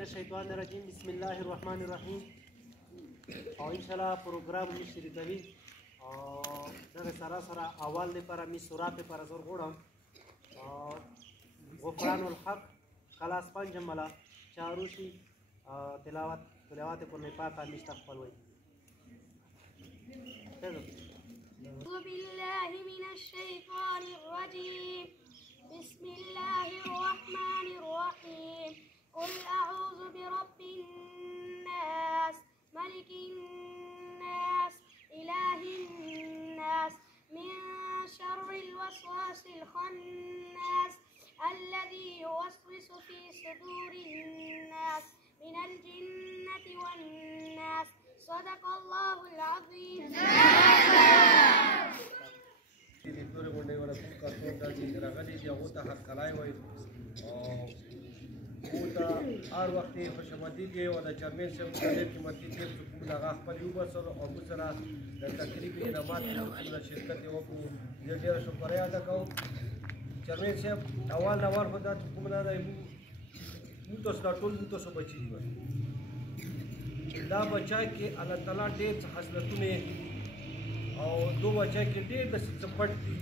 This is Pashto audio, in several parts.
الشیطان الرجیم بسم الله الرحمن الرحیم او ان شاء الله پروګرام می شریکوي او دغه سره اول لپاره می سورات پر زور غوړم غفران الحق خلاص پنځم ملا چاروشي تلاوت قرآن پاک مستقبل وي أعوذ بالله من الشيطان الرجيم بسم الله الرحمن الرحيم قل أعوذ برب الناس ملك الناس إله الناس من شر الوسواس الخناس الذي يوسوس في صدور الناس من الجنة والناس صدق الله العظيم دورې غونډې ولا کوم کارتون دا چې راغلي دي هغه ته حق کلای وای او ته هر وخت خوشامدید دی او د چرمن سره مختلف قیمتي تیل کوم دغه خپل یو بسره او سره د تقریبا انعامات د شرکت یو کو ډېر شکریا ادا کوم چرمن صاحب اول خدا کوم نه دی مو تاسو ټول مو تاسو بچی دی دا بچای کې الله تعالی ډېر حاصلتونه او دو بچای کې ډېر د سپټ دي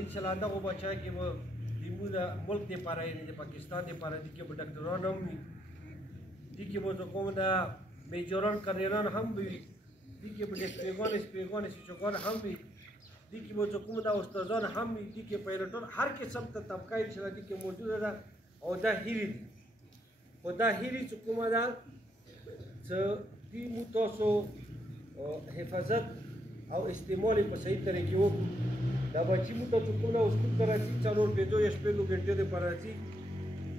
ان شاء الله دا بچای کې و د ملک لپاره نه د پاکستان لپاره دي کې ډاکټرانو هم دي کې مو کوم دا میجران کارنران هم وي دي کې په سپیګون شوګون هم وي دي کې مو کوم دا استادان هم وي دي کې پیلوټون هر قسم ته طبقه ان شاء الله دي کې موجوده ده او دا هیری او دا هیری چې کومه ده چې دې مو تاسو حفاظت او استعمال په صحیح طریقې وکړو دا بچی مو تاسو کومه اوس کوم راځي څلور پیدو یا شپږ غنټې د پرځي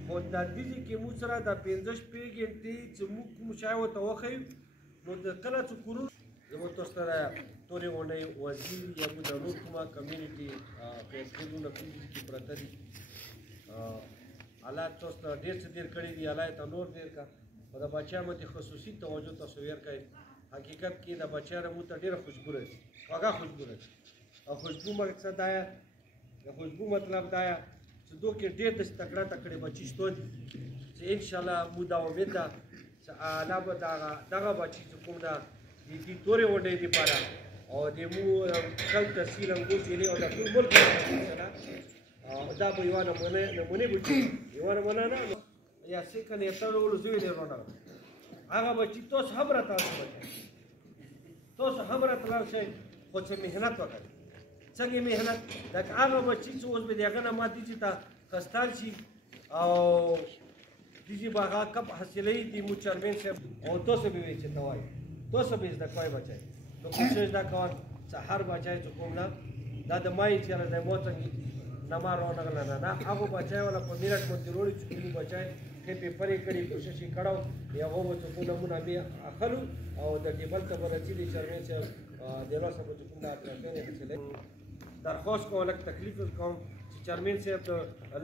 خو دا دې کې مو سره د 15 شپږ غنټې چې مو کوم شای وته وخی نو د کله چې کورو زموږ تاسو سره تورې ونه وزیر یا مو د نور کومه کمیونټي فیسبوکونه کوم کې پرته دي حالات تاسو ډېر څه ډېر کړی دی حالات نور ډېر کا او د بچا مته خصوصي توجه تاسو ورکړئ حقیقت کې د بچا مو ته ډېر خوشبو راځي هغه خوشبو راځي او خوشبو مقصد دا د خوشبو مطلب دا چې دوی کې ډېر د تکړه بچی شته دي چې ان شاء الله مو دا امید ده چې اعلی به دغه بچی چې کوم دا د تورې وډې دی پاره او د مو خپل تحصیل انګو چې او د ټول ملک او دا به یو نمونه بچی یو نمونه نه یا څه کنه ته ورو زوی دی ورونه هغه بچی تاسو هم راته تاسو هم راته شئ خو چې مهنت وکړئ څنګه مهنت دا هغه بچی چې اوس به دغه نه ماتې چې تا خستال شي او دیجی باغا کب حاصلې دي مو چرمن صاحب او تاسو به وي چې توای تاسو به زده کوی بچای نو کوشش دا کوه چې هر بچای چې کوم نه دا د مای چې راځي مو څنګه نمارو نه هغه بچای ولا په میرټ مو ضروري چې کوم بچای کې پیپرې کړي کوشش یې کړو یا هغه مو څه نمونه به اخلو او د ټیبل ته ورسې دي چرمن صاحب د راسه په کوم دا اپریشن حاصلې درخواست کوم لک تکلیف کوم چې چرمن صاحب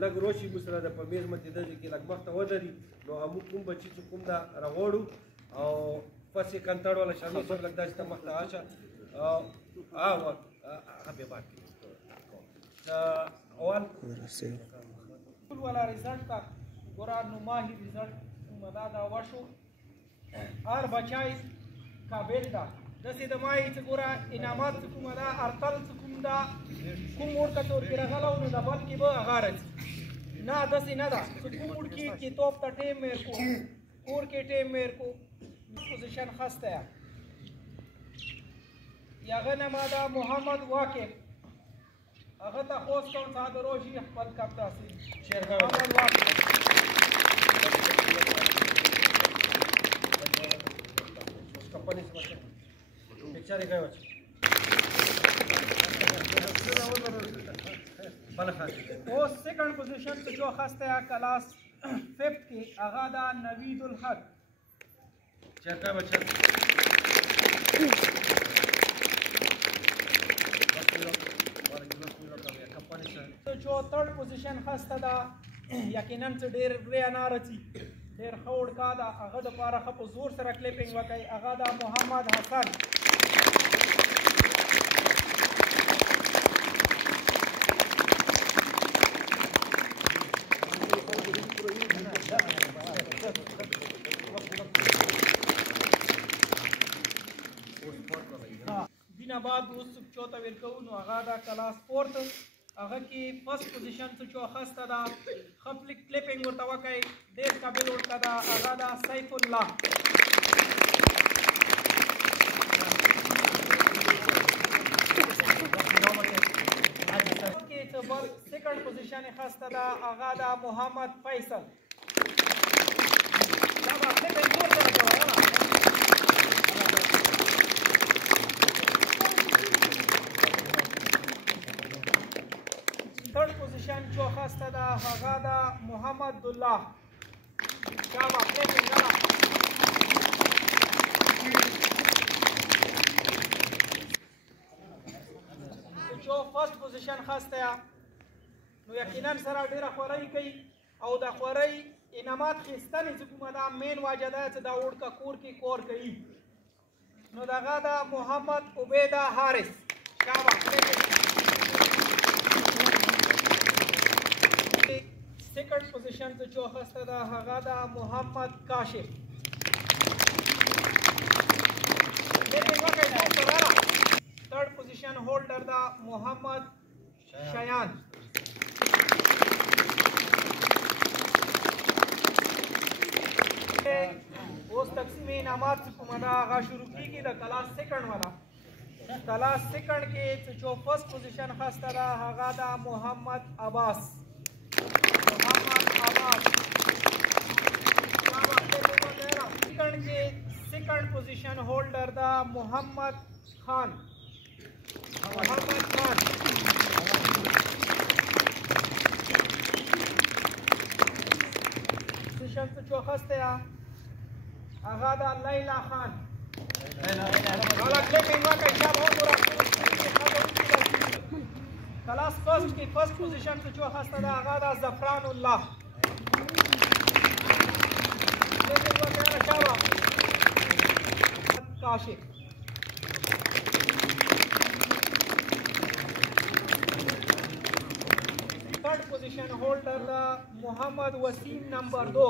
لګ روشي مسره د پمیز مته د کې لګ مخ ته ودري نو امو کوم بچی چې کوم دا رغوړو او پسې کنټړ ولا شامل سره لګ داسته مخ ته آشه او هبه باقي اول ولا رزلټ تا ګورا نو ماهي رزلټ مدا دا وشو ار بچای قابل دا دسې د مای چې ګوره انعامات کوم دا ارتل کوم دا کوم ورته تو پیرغلو نو د بل کې به هغه راځي نه دسې نه ده چې کوم ور کې توپ ته ټیم مېر کو کور کې ټیم مېر کو پوزیشن خسته یا غنه ما دا محمد واقع هغه ته خوښ کوم صاحب روشي خپل کپ تاسو شیر محمد واقع کمپنی څخه بیچاره گئے بچے وہ سیکنڈ پوزیشن سے جو خستے ہیں کلاس 5th کی اغادا نوید الحق چکا بچہ جو 3rd پوزیشن خسته دا یقینا چې ډېر ری نه راځي ډېر ښه وړکا ده، هغه دپاره ښه په زور سره کلیپینګ وکړئ. هغه ده محمد حسن. دینه بعد اوس چوته ویل کوو نو هغه ده کلاس فورت. هغه کې فرست پوزیشن څه چې اخیسته ده ښه کلیپینګ ورته وکړئ، ډېر قابل ورته ده. هغه ده سیف الله. کې څه بل سیکنډ پوزیشن یې اخیسته ده هغه ده محمد فیصل. دا به کلیپینګ زور سره کوئ. Third position जो खास्ता दा हगा दा मोहम्मद दुल्ला. क्या बात है बेटा. जो फर्स्ट पोजीशन खास्ता या نو یقینا سره ډیره خورای کوي او د خورای انعامات خستنې چې کومه دا مین واجده چې دا وړکا کور کې کور کوي. نو دغه دا محمد عبیده حارث. क्या बात है. سیکنډ پوزیشن ته جو خسته ده هغه ده محمد کاشف. थर्ड पोजीशन होल्डर दा मोहम्मद शयान. اوس تقسیم انعامات چې کومه ده هغه شروع کېږي د کلاس سیکنډ والا. کلاس سیکنډ کې چې جو فرست پوزیشن خسته ده هغه ده محمد عباس. सेकंड पोजीशन होल्डर दा मोहम्मद खान. पोजीशन से चौखस्ते या आगा दा लैला खान. क्लास फर्स्ट की फर्स्ट पोजीशन से चौखस्ते दा आगा दा जफरानुल्लाह. काशिफ. थर्ड पोजीशन होल्डर दा मोहम्मद वसीम नंबर 2.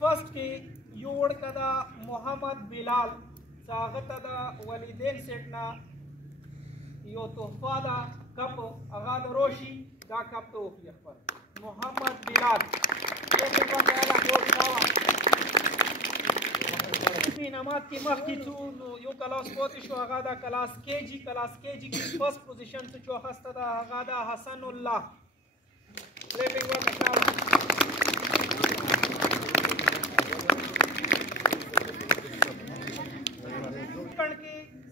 फर्स्ट की योड़ कदा मोहम्मद बिलाल सागत दा वलीदेन सेटना यो तोहफा दा कप अगाद रोशी दा कप तो अखबर मोहम्मद बिलाल. इनामात की मख की थू यो क्लास पहुंचे शो हगा दा क्लास केजी की फर्स्ट पोजीशन से जो खस्ता दा हगा दा हसनुल्लाह. क्लिपिंग वा बताओ.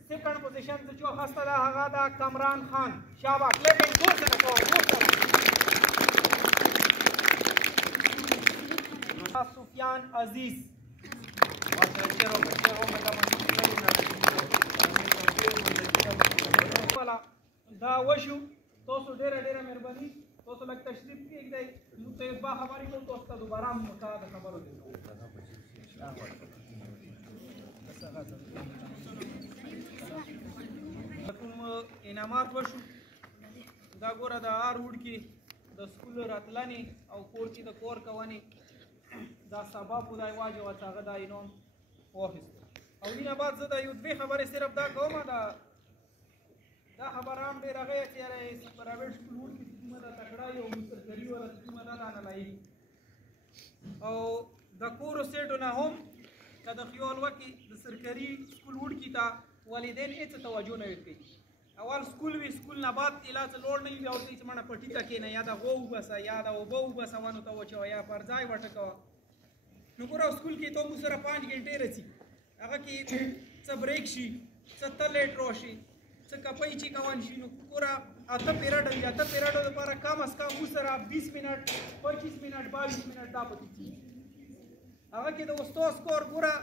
सेकंड पोजीशन से जो खस्ता दा हगा दा कमरान खान. शाबाश. क्लिपिंग दो से बताओ. सुफियान अजीज. دا وشو تاسو ډیره مهرباني تاسو لږ تشریف کېږئ نو ته با خبرې کوو تاسو ته دوباره متعاد خبرو کوم انعامات وشو دا ګوره د هر وډ کې د سکول راتلنې او کور کې د کور کوونې دا سبب خدای واجب او هغه دا انعام واخیست. او دینه بعد زه دا یو دوه خبرې صرف دا کوم دا خبرام ډېر هغه چې پرایویټ سکول کې کومه دا تکړه یو سرکاري ولا کومه دا نه لای او د کور سیټو نه هم کله خیال وکي د سرکاري سکول وډ کې تا والدین هیڅ توجه نه کوي. اول سکول وی سکول نه بعد علاج لوړ نه وي او چې مړه پټی تا کې نه یا دا غو بس یا دا وبو بس وانه ته وچو یا پر ځای وټکو. نو ګورو سکول کې ته مو سره 5 غنټې رسی هغه کې څه بریک شي څه تلیټ روشي څه کپای چې کوان شي. نو ګورا اته پیریډ لپاره کم از کم مو سره 20 منټ 25 منټ 22 منټ دا پاتې شي. هغه کې د استاد سکور ګورا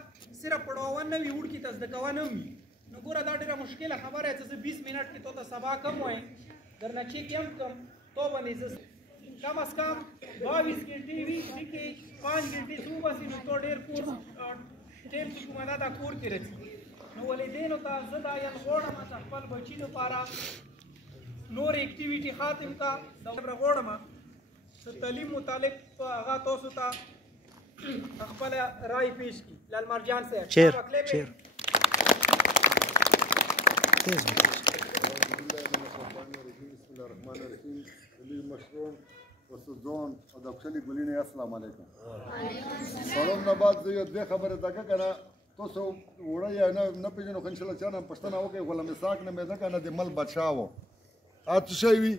صرف پړاوان نه وی وډ کې تاسو د کوانه وي. نو ګوره دا ډیره مشکله خبره چې 20 منټ کې ته سبا کم وای درنه چې کم تو باندې کم از کم 22 ګنټې وي چې کې 5 ګنټې څو بسې نو تو ډېر کورس ټیم چې کومه ده دا کور کې راځي نو والدینو ته زه دا یم غواړم چې خپل بچي لپاره نور اکټیویټي خاتم کا دا غواړم چې تعلیم متعلق هغه تاسو ته خپل رائے پیش کی لال مرجان صاحب چیر مشروع وسوزون او د خپلې ګلینې السلام علیکم سلام نه بعد زه یو دې خبره ده کنه تاسو وړه یا نه پیژنو خو ان شاء الله چې نه پښتنه وکي غلام مساک نه مې ده کنه د مل بچاو اته شوی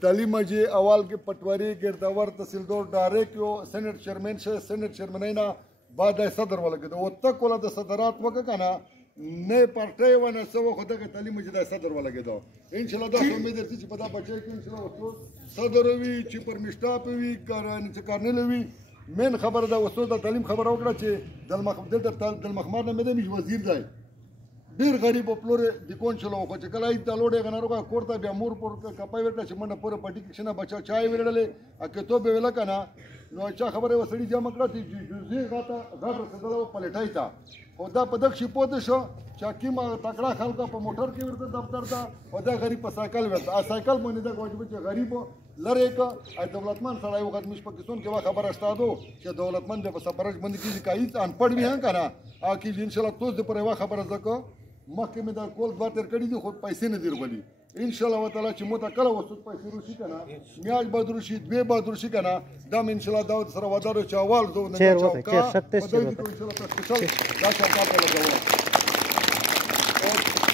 تعلیم جی اول کې پټواری ګردور تحصیلدار ډایرکټ یو سېنټ چیرمن شه سېنټ چیرمنینا بعد صدر ولګد او تک ول د صدرات وک کنه نه پارټي ونه سو خو دغه تعلیم جی د صدر ولګد ان شاء الله دا امید درته چې په دا بچی کې ان شاء الله صدر وی چې پرمشټاپ وی کارنل وی من خبر دا وسو د تعلیم خبر وکړه چې دل مخمار نه مې وزیر دی ډیر غریب او پلور د کون چلو خو چې کله ای تلوړې غنروګه کوړه بیا مور پر کپای ورته چې منډه پوره پټی کې شنه بچا چای ویلړلې اکه تو به ویل کنه نو چا خبره وسړي جمع کړه چې جوزي غاټه غاټ رسېدل پلټای تا او دا په دغه شی پوت شو چې کیما تکړه خلکو په موټر کې ورته دفتر دا او دا غریب په سایکل ورته سایکل باندې دا واجب چې غریب لره کا ای دولتمن سره یو خدمت پاکستان کې وا خبر استادو چې دولتمن به سفرج باندې کې کایي ان پړ وی هان کنه ا کې ان شاء الله توس د پر وا خبره زکو مخکې مې دا کول دوه تر کړي دي خو پیسې نه دی ورغلي ان شاء الله تعالی چې مو ته کله وسو پیسې روشي کنه میاج به روشي دوی به روشي کنه دا ان شاء الله دا سره ودارو چاوال زو نه چاوال ان شاء الله سپیشل دا څه په لګاو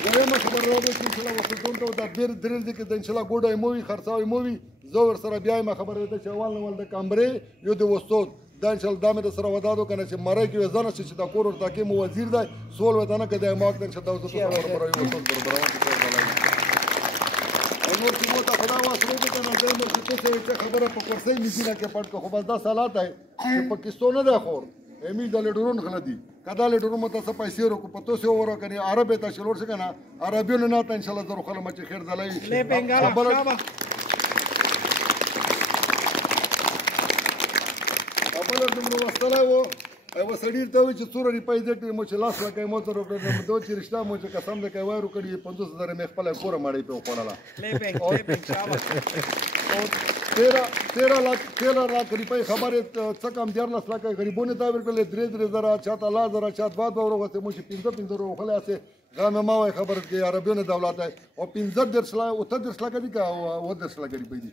او دغه خبر راوړو چې ان شاء الله وسو ته دا ډیر درل دي کې ان شاء الله ګوډای مووي خرڅاوي مووي زو ور سره بیا ما خبره ده چاوال نو ول د کمرې یو د وسو دا ان شاء الله دامه سره ودادو کنه چې مړی کې ځنه چې دا کور ورته کې مو وزیر دی سول ودانه کې د ما ان شاء الله تاسو سره برابر یو څه برابر نور چې مو ته خدا واسره کنه دا نو چې څه خبره په کورسې مزینه کې پټ کو خو بس دا سالات ہے چې پاکستان نه ده خور امی د لډورون خلدي کدا لډورون مو ته پیسې ورکو پتو سه ورو کنه عربه ته شلور څه کنه عربیون نه ته ان شاء الله زرو خلک چې خیر دلای له بنگالا خبره دمو وسله و او سړی ته چې څوره ریپای دې مو چې لاس لکه مو ته ورو دوه چې رښتا مو چې قسم دې کوي ورو کړی 50000 مې خپل کور مړی په خوړاله او 13 لاکھ ریپای خبره څه کم 14 لاکھ غریبونه ته ورکړل 3000 چاته الله زرا چات باد ورو غته مو چې 15 ورو خلاصه غامه ما خبره کې عربونه دولت او 15 درسلا او 13 لاکھ دي کا او 10 لاکھ ریپای دي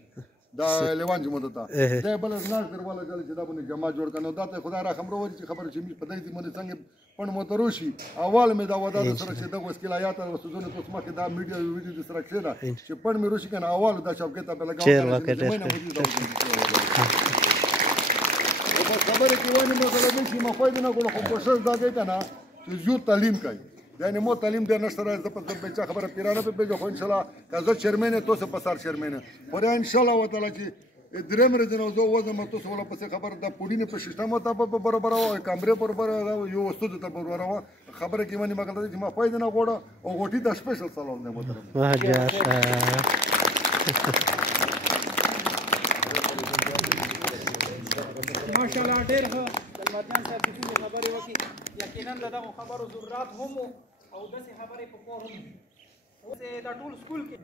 دا لیوان چې مونږ ته دا بل نه درواله چې دا باندې جما جوړ کنه دا ته خدای را خبرو وري چې خبر چې په دې باندې څنګه پڼ مو تروشي اول مې دا ودا سره چې د وسکلایات او سوزونه په سمه کې دا میډیا ویډیو سره کړه چې پڼ مې روشي کنه اول دا شوکت په لګاو او په خبره کې ونه مو غلطه شي ما فائدہ نه کوله خو کوشش دا کوي کنه چې یو تعلیم کوي یعنی مو تعلیم در نشته راځي په بچا خبره پیرانه په بجو خو ان شاء الله کازه چیرمن ته څه پسار چیرمن پر ان شاء الله وتعالى چې درېم ورځې زه وځم تاسو ولا پسې خبر د پوډینه په سیستم ته په برابر او کمرې پر یو استود ته برابر خبره کې باندې مګل چې ما فائدہ نه غوړه او غوټي د سپیشل سلام نه محترم ماشاءالله ډېر ښه دلماتیان صاحب چې کومې خبرې وکړي یقینا د دغو خبرو ضرورت هم او داسې خبرې په کور هم اوس دا ټول سکول کې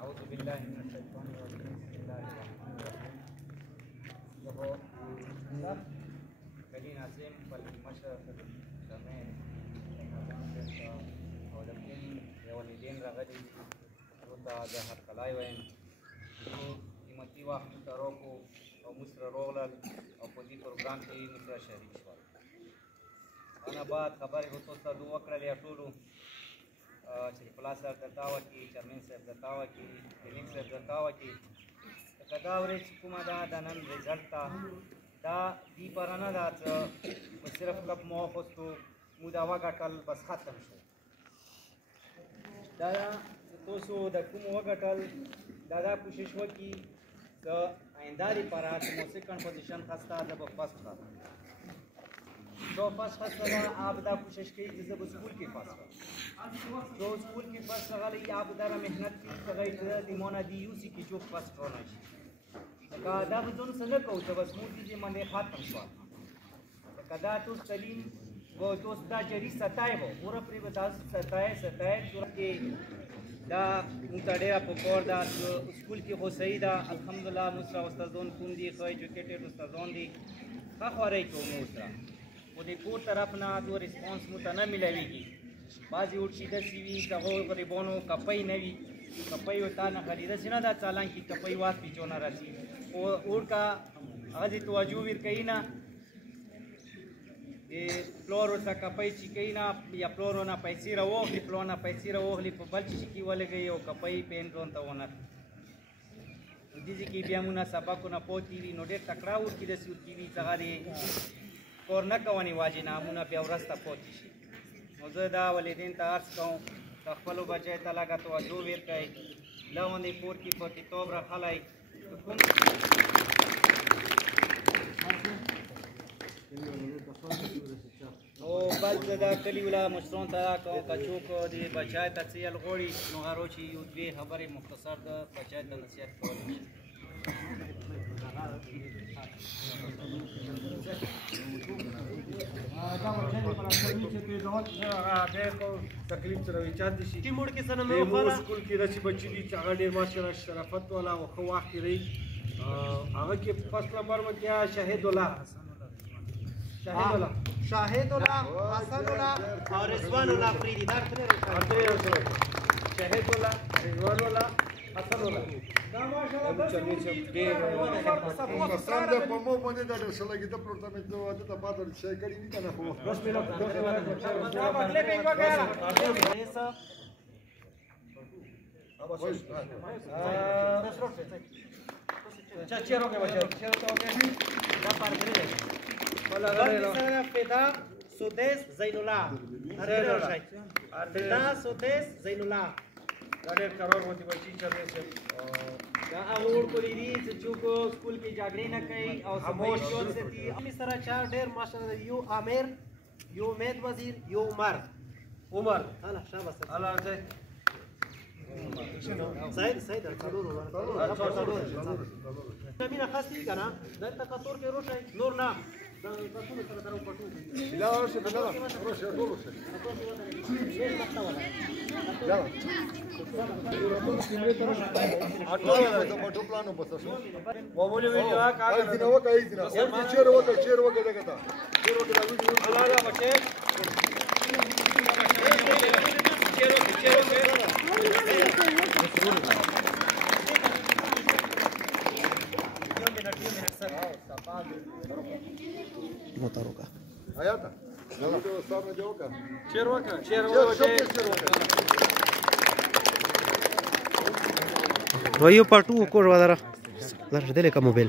اعوذ بالله من الشیطان الرجیم بسم الله الرحمن الرحیم کلی ناظم بالمشرق الشمال او د پین والدین راغلي ته د هرکلی وایم قیمتي وخت ته راکړو او موږ سره راغلل او په دې پروګرام کې موږ سره شریک شول انا بعد خبرې به تاسو ته وکړلې ټولو چې پلاس صاحب درته وکړي چیرمن صاحب درته وکړي کلینیک صاحب درته وکړي لکه دا ورځ چې کومه ده د نن رزلټ ته دا دې پاره نه ده چې صرف کپ مو واخیستو موږ دا وګټل بس ختم شو دا تاسو د کوم وګټل دا کوشش وکړي چې آینده لپاره چې مو سیکنډ پوزیشن خسته ده په فرست تو پس خاصه آپ دا کوشش کی چې زه سکول کې پاس کړم تو سکول کې پاس غلي آپ دا مهنت کی څنګه دې مونږ دی یو سی کې جو پاس کړو شي کا دا بدون څنګه کو ته بس مو دې باندې ختم شو کدا تو تعلیم وہ دوست دا جری ستای وو پورا پری بتا ستای صورت کې دا متډیا په کور دا سکول کې خو صحیح دا الحمدلله مستر استادون کوم دي خو ایجوکیټډ استادون دي ښه خواري کوم سره و دې کور طرف نه دو ریسپانس مو ته نه ملويږي بعضې ورشي داسې وي که هغو غریبانو کپۍ نه وي کپۍ ورته نه خریده چې نه دا چالان کې کپۍ واس پیچونه راسي خو ورکه هغه دې توجه ورکوي نه پلور ورته کپۍ چې کوي نه یا پلور ونه پیسې راواخلي پلور نه پیسې راواخلي په بل شي کې ولګوي او کپۍ پین ځان ته ونه دې کې بیا مونږ سبقونه پوتې وي نو ډېر تکړه ورکي داسې ورکي وي چې هغه دې کور نه کوونې واجې نامونه بیا ورسته پوتې شي نو زه دا والدین ته عرض کوم که خپلو بچیو ته لږه توجه ورکړئ لاندې کور کې په کتاب راخلی او بل زه دا کلي ولا مشرانو ته دا کوم که څوک د بچی ته څه یل غواړي نو هغه چې یو دوې خبرې مختصر د بچی ته نصیحت کولی شي تکلیف سره وچات دي شي چې موږ کې سره د مې مور سکول کې داسې بچي دي چې هغه ډېر ماشاءالله شرافت والا او ښه وخت تېروي هغه کې فرست نمبر में क्या شهید الله شاهد الله حسن الله او رضوان الله فریدی دار شهید الله رضوان الله حسن الله دا ماشاءالله داسې سم ده په مو باندې دا ډېر ښه لګېده پلور ته مې د واده ته بعد شی کړي دي که نه خو دا بدلې پې وګاله چیرو کې بچو چیرو ته وګورئ دا پار کړی فدا سودیس زین الله فدا سودیس زین الله دا ډېر کروڑ باندې بچي چې دا هغه ورکړي دي چې څوک سکول کې جګړې نه کوي او خاموش اوسېږي همي سره چار ډېر ماشاءالله یو عامر یو امید وزیر یو عمر هلا شابه الله دې سعید څلور مینه خاص دي کنه دا تکاتور کې روشي نور نه دا ټول سره درو پټو لا ورشه بلا ورشه ټول ورشه پټو پلانو بس شو معمولی ویډیو کاغذ نه وکای دي نه چیر وکړه دغه تا چیر وکړه دا ویډیو الله لا بچي آیاتا دا ویډیو سره جوړ کا چیر وکړه وایو پټو کو ورا درشه دلې کا موبایل